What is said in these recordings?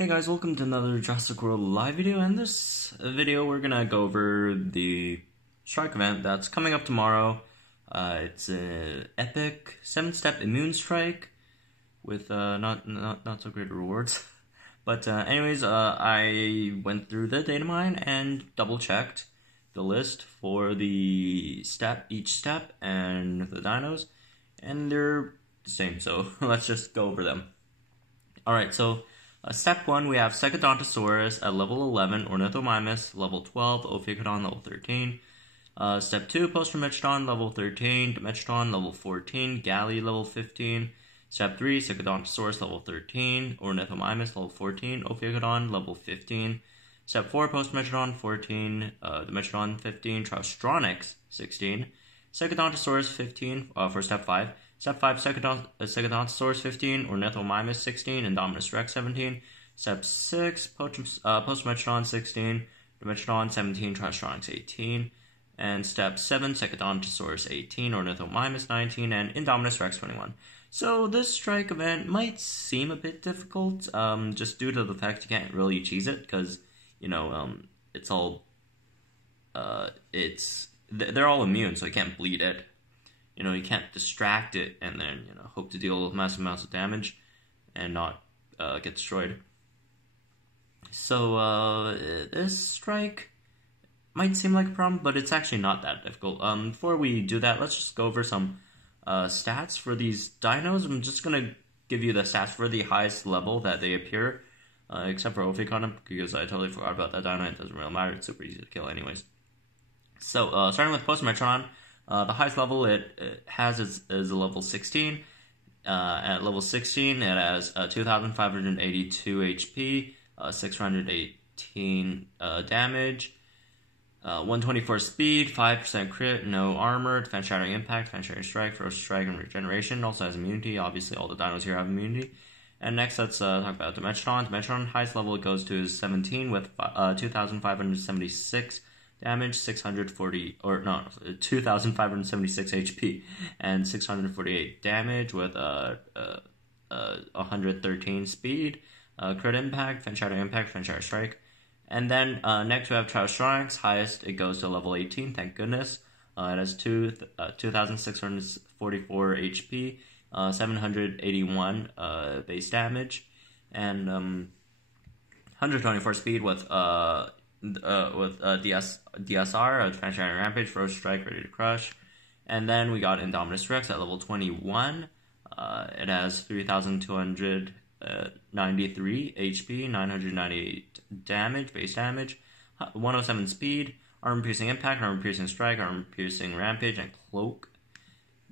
Hey guys, welcome to another Jurassic World Alive video. In this video, we're gonna go over the strike event that's coming up tomorrow. It's an epic 7-step immune strike with not so great rewards. But anyways, I went through the data mine and double checked the list for the each step and the dinos, and they're the same. So let's just go over them. All right, so. Step 1, we have Secodontosaurus at level 11, Ornithomimus, level 12, Ophiuchodon, level 13. Step 2, Postermetrodon, level 13, Dimetrodon, level 14, Galley, level 15. Step 3, Secodontosaurus, level 13, Ornithomimus, level 14, Ophiuchodon, level 15. Step 4, Postermetrodon, 14, Dimetrodon, 15, Tryostronix, 16. Secodontosaurus, 15, for Step 5. Step 5, Secodontosaurus 15, Ornithomimus 16, Indominus Rex 17. Step 6, Postermetrodon 16, Dimetrodon 17, Tryostronix 18. And Step 7, Secodontosaurus 18, Ornithomimus 19, and Indominus Rex 21. So this strike event might seem a bit difficult, just due to the fact you can't really cheese it, because, you know, it's all, they're all immune, so you can't bleed it. You know, you can't distract it and then, you know, hope to deal massive amounts of damage and not get destroyed. So, this strike might seem like a problem, but it's actually not that difficult. Before we do that, let's just go over some stats for these dinos. I'm just going to give you the stats for the highest level that they appear, except for Ophiuchodon, because I totally forgot about that dino. It doesn't really matter. It's super easy to kill anyways. So, starting with Postermetrodon. The highest level it has is a level 16. At level 16, it has 2,582 HP, 618 damage, 124 speed, 5% crit, no armor, defense shattering impact, defense shattering strike, ferocious strike, and regeneration. Also has immunity. Obviously, all the dinos here have immunity. And next, let's talk about Dimetrodon. Dimetrodon, highest level it goes to is 17 with 2,576 damage, 2,576 HP, and 648 damage with 113 speed, crit impact, defense shattering impact, defense shattering strike. And then next we have Tryostronix. Highest it goes to level 18, thank goodness. It has 2,644 HP, 781 base damage, and 124 speed with DSR, Defense Shattering Rampage, Ferocious Strike, Ready to Crush. And then we got Indominus Rex at level 21. It has 3,293 HP, 998 damage, base damage, 107 speed, Armor Piercing Impact, Armor Piercing Strike, Armor Piercing Rampage, and Cloak.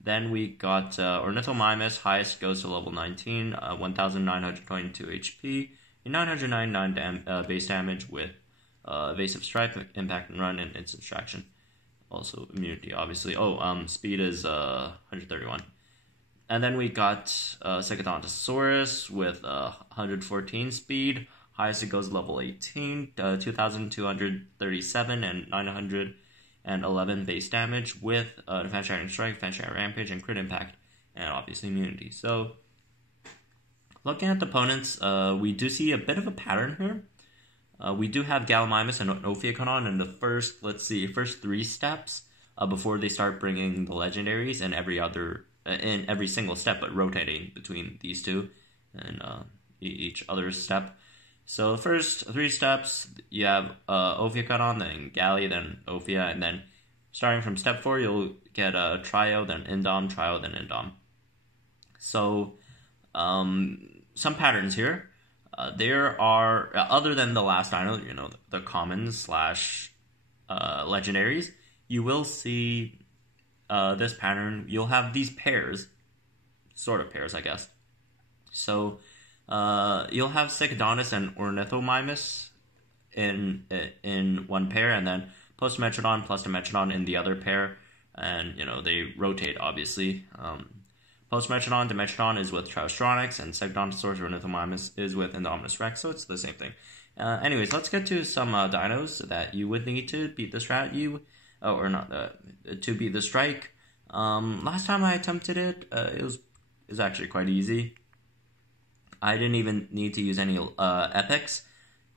Then we got Ornithomimus. Highest goes to level 19, 1,922 HP, 999 base damage with evasive strike, impact and run, and instant distraction. Also immunity, obviously. Speed is 131. And then we got Secodontosaurus with 114 speed. Highest it goes level 18, 2,237 and 911 base damage with defense shattering strike, defense shattering rampage, and crit impact, and obviously immunity. So, looking at the opponents, we do see a bit of a pattern here. We do have Gallimimus and Ophiuchodon in the first 3 steps before they start bringing the legendaries in every single step, but rotating between these two and each other step. So the first 3 steps, you have Ophiuchodon, then Galley, then Ophia, and then starting from step 4, you'll get a Trio, then Indom, Trio, then Indom. So some patterns here. There are, other than the last dino, you know, the commons / legendaries, you will see this pattern. You'll have these pairs, sort of pairs, I guess. So, you'll have Secodontus and Ornithomimus in one pair, and then Postermetrodon plus Dimetrodon in the other pair, and, you know, they rotate, obviously. Postermetrodon, Dimetrodon is with Tryostronix, and Secodontosaurus Ornithomimus is with Indominus Rex, so it's the same thing. Anyways, let's get to some dinos that you would need to beat the to beat the strike. Last time I attempted it, it was actually quite easy. I didn't even need to use any epics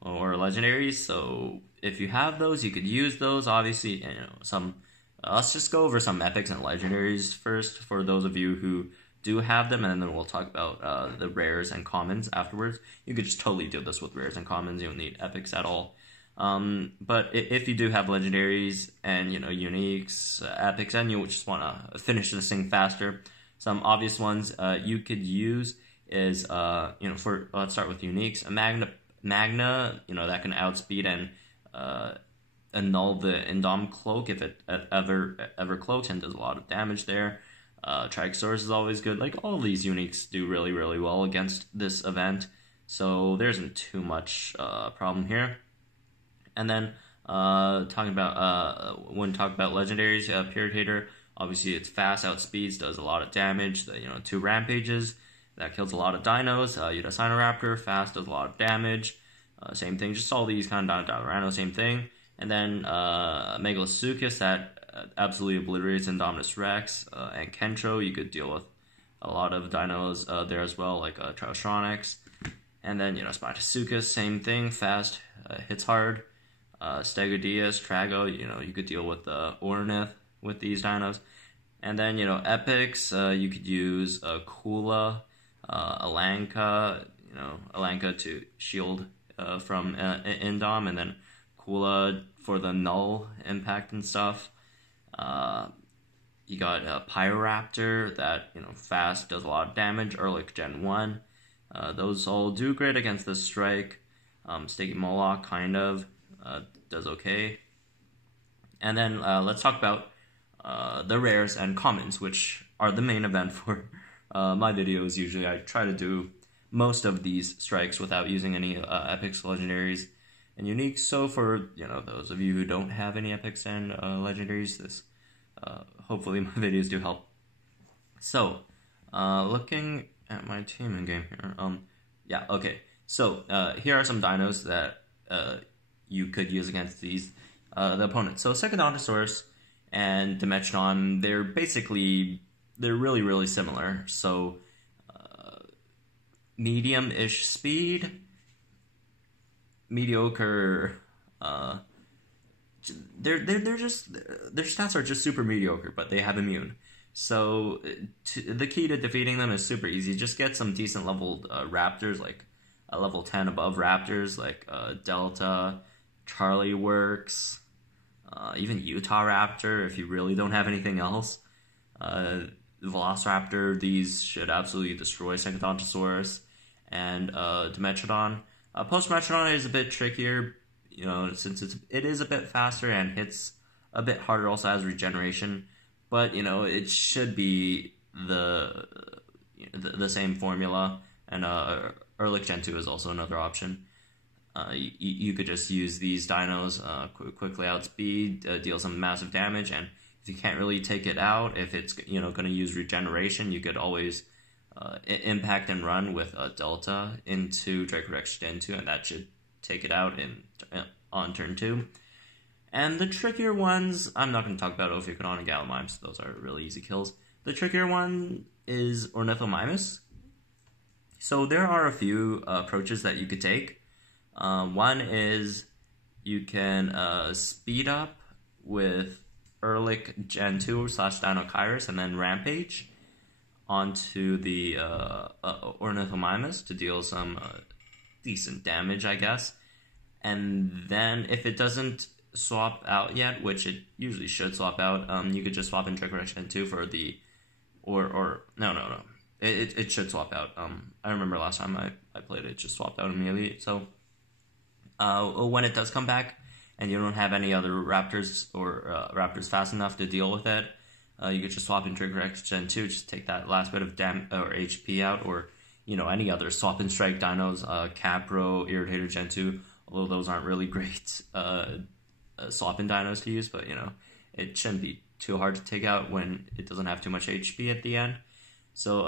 or legendaries, so if you have those, you could use those. Obviously, some. Let's just go over some epics and legendaries first for those of you who do have them, and then we'll talk about the rares and commons afterwards. You could just totally do this with rares and commons. You don't need epics at all. But if you do have legendaries and uniques, epics, and you just want to finish this thing faster, some obvious ones you could use is let's start with uniques. A Magna, that can outspeed and annul the Indom cloak if it ever cloaks and does a lot of damage there. Tryostronix is always good. Like, all these uniques do really, really well against this event, so there isn't too much problem here. And then when talking about legendaries, Puritator, obviously it's fast, outspeeds, does a lot of damage. 2 rampages, that kills a lot of dinos. Unisinoraptor, fast, does a lot of damage. Same thing, just all these kind of Dino, same thing. And then Megalasuchus, that absolutely obliterates Indominus Rex, and Kentro. You could deal with a lot of dinos there as well, like Tryostronix. And then, Spinosuchus, same thing, fast, hits hard. Stegodius, Trago, you could deal with Ornith with these dinos. And then, epics, you could use Kula, Alanka, Alanka to shield from Indom, and then Kula for the null impact and stuff. You got Pyroraptor that, fast, does a lot of damage. Ehrlich Gen 1. Those all do great against the strike. Sticky Moloch, kind of, does okay. And then let's talk about the rares and commons, which are the main event for my videos. Usually I try to do most of these strikes without using any epics, legendaries, and uniques. So for those of you who don't have any epics and legendaries, this hopefully my videos do help. So looking at my team in game here, so here are some dinos that you could use against these the opponents. So Secondontosaurus and Dimetrodon, they're really, really similar. So medium-ish speed, mediocre. Their stats are just super mediocre, but they have immune. So the key to defeating them is super easy. Just get some decent leveled raptors, like a level 10 above raptors, like Delta, Charlie Works, even Utah Raptor if you really don't have anything else. Velociraptor, these should absolutely destroy Secondontosaurus. And Dimetrodon. Post-Metrodon is a bit trickier, since it is a bit faster and hits a bit harder, also has regeneration. But, it should be the same formula. And Ehrlich Gen 2 is also another option. You could just use these dinos, quickly outspeed, deal some massive damage, and if you can't really take it out, if it's going to use regeneration, you could always impact and run with Delta into Dracorex Gen 2, and that should take it out on turn 2. And the trickier ones, I'm not going to talk about Ophiuchodon and Gallimimus, those are really easy kills. The trickier one is Ornithomimus. So there are a few approaches that you could take. One is you can speed up with Ehrlich Gen 2 / Dino-Kairos and then Rampage onto the Ornithomimus to deal some decent damage, I guess. And then if it doesn't swap out yet, which it usually should swap out, you could just swap in Dracorex Gen 2 for the... No. It should swap out. I remember last time I played it just swapped out immediately. So when it does come back and you don't have any other raptors or raptors fast enough to deal with it, you could just swap in Dracorex Gen 2, just take that last bit of or HP out, or any other swap and strike dinos, Capro, Irritator Gen 2, although those aren't really great swap in dinos to use, but it shouldn't be too hard to take out when it doesn't have too much HP at the end. So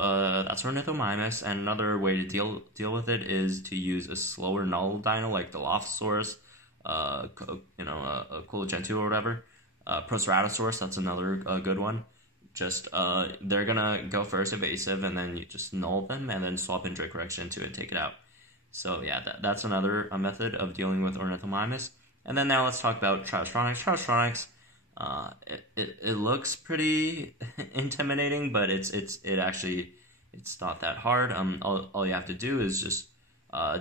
that's Ornithomimus, and another way to deal with it is to use a slower null dino like the Dilophosaurus, a Kula Gen 2 or whatever. Proceratosaurus, that's another good one. just they're gonna go first evasive, and then you just null them, and then swap in Drake Rex into it and take it out. So yeah, that's another method of dealing with Ornithomimus. And then now let's talk about Tryostronix. Tryostronix, it looks pretty intimidating, but it's not that hard. All you have to do is just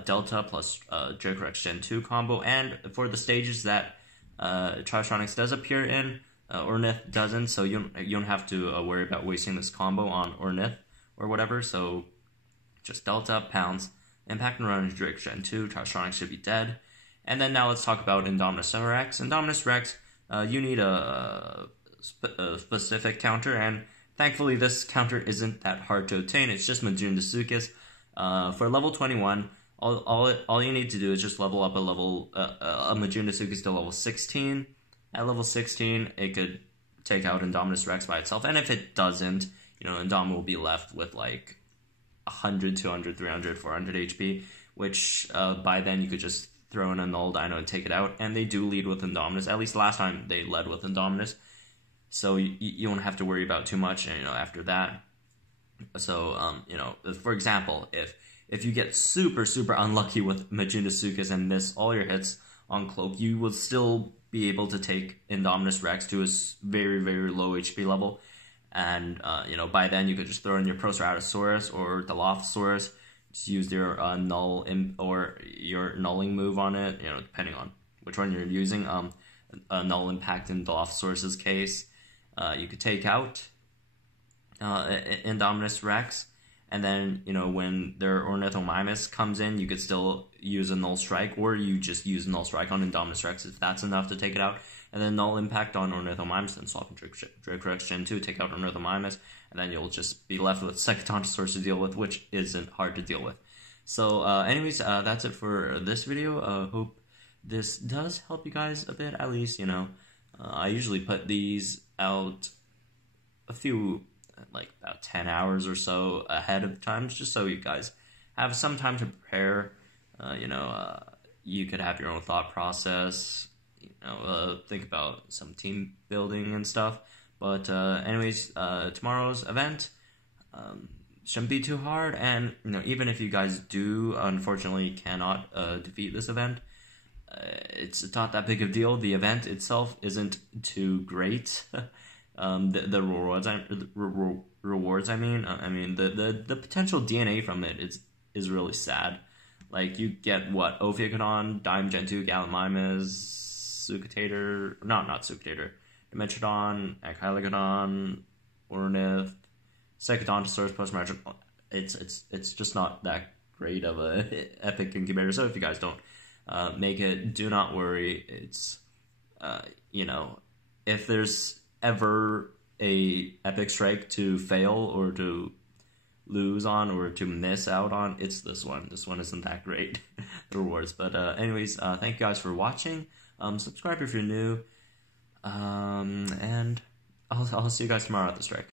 Delta plus Drake Rex Gen 2 combo, and for the stages that Tryostronix does appear in, Ornith doesn't, so you don't have to worry about wasting this combo on Ornith or whatever. So just Delta, Pounce, Impact and Run into Drake Gen 2, Tryostronix should be dead. And then now let's talk about Indominus Rex. Indominus Rex, you need a specific counter, and thankfully this counter isn't that hard to obtain. It's just Majundasuchus. For level 21, all you need to do is just level up a Majundasuchus to level 16. At level 16, it could take out Indominus Rex by itself, and if it doesn't, Indominus will be left with like 100, 200, 300, 400 HP, which by then you could just throw in a null dino and take it out, and they do lead with Indominus. At least last time they led with Indominus, so you won't have to worry about too much, after that. So, for example, if you get super, super unlucky with Majundasuchus and miss all your hits on Cloak, you will still be able to take Indominus Rex to a very, very low HP level. And, by then you could just throw in your Proceratosaurus or Dilophosaurus, just use your null or your nulling move on it, depending on which one you're using. A null impact in Dilophosaurus's case. You could take out Indominus Rex, and then, when their Ornithomimus comes in, you could still use a Null Strike, or you just use Null Strike on Indominus Rex if that's enough to take it out, and then Null Impact on Ornithomimus, and swap in Drake Rex Gen 2, take out Ornithomimus, and then you'll just be left with Secatrontosaurus to deal with, which isn't hard to deal with. So, anyways, that's it for this video. Hope this does help you guys a bit, at least, I usually put these out a few, like about 10 hours or so ahead of time, just so you guys have some time to prepare. You could have your own thought process, think about some team building and stuff. But anyways, tomorrow's event shouldn't be too hard, and even if you guys do unfortunately cannot defeat this event, it's not that big of a deal. The event itself isn't too great. The rewards. I mean, the potential DNA from it is really sad. Like, you get what, Ophiuchodon, Dime Gen 2, Gallimimus, Sucatator, not Sucatator, Dimetrodon, Echiligodon, Ornith, Secatrontosaurus, Postmarch. It's just not that great of a epic incubator. So if you guys don't make it, do not worry. It's if there's ever a epic strike to fail or to lose on or to miss out on, it's this one. This one isn't that great, the rewards. But anyways, thank you guys for watching. Subscribe if you're new, and I'll see you guys tomorrow at the strike.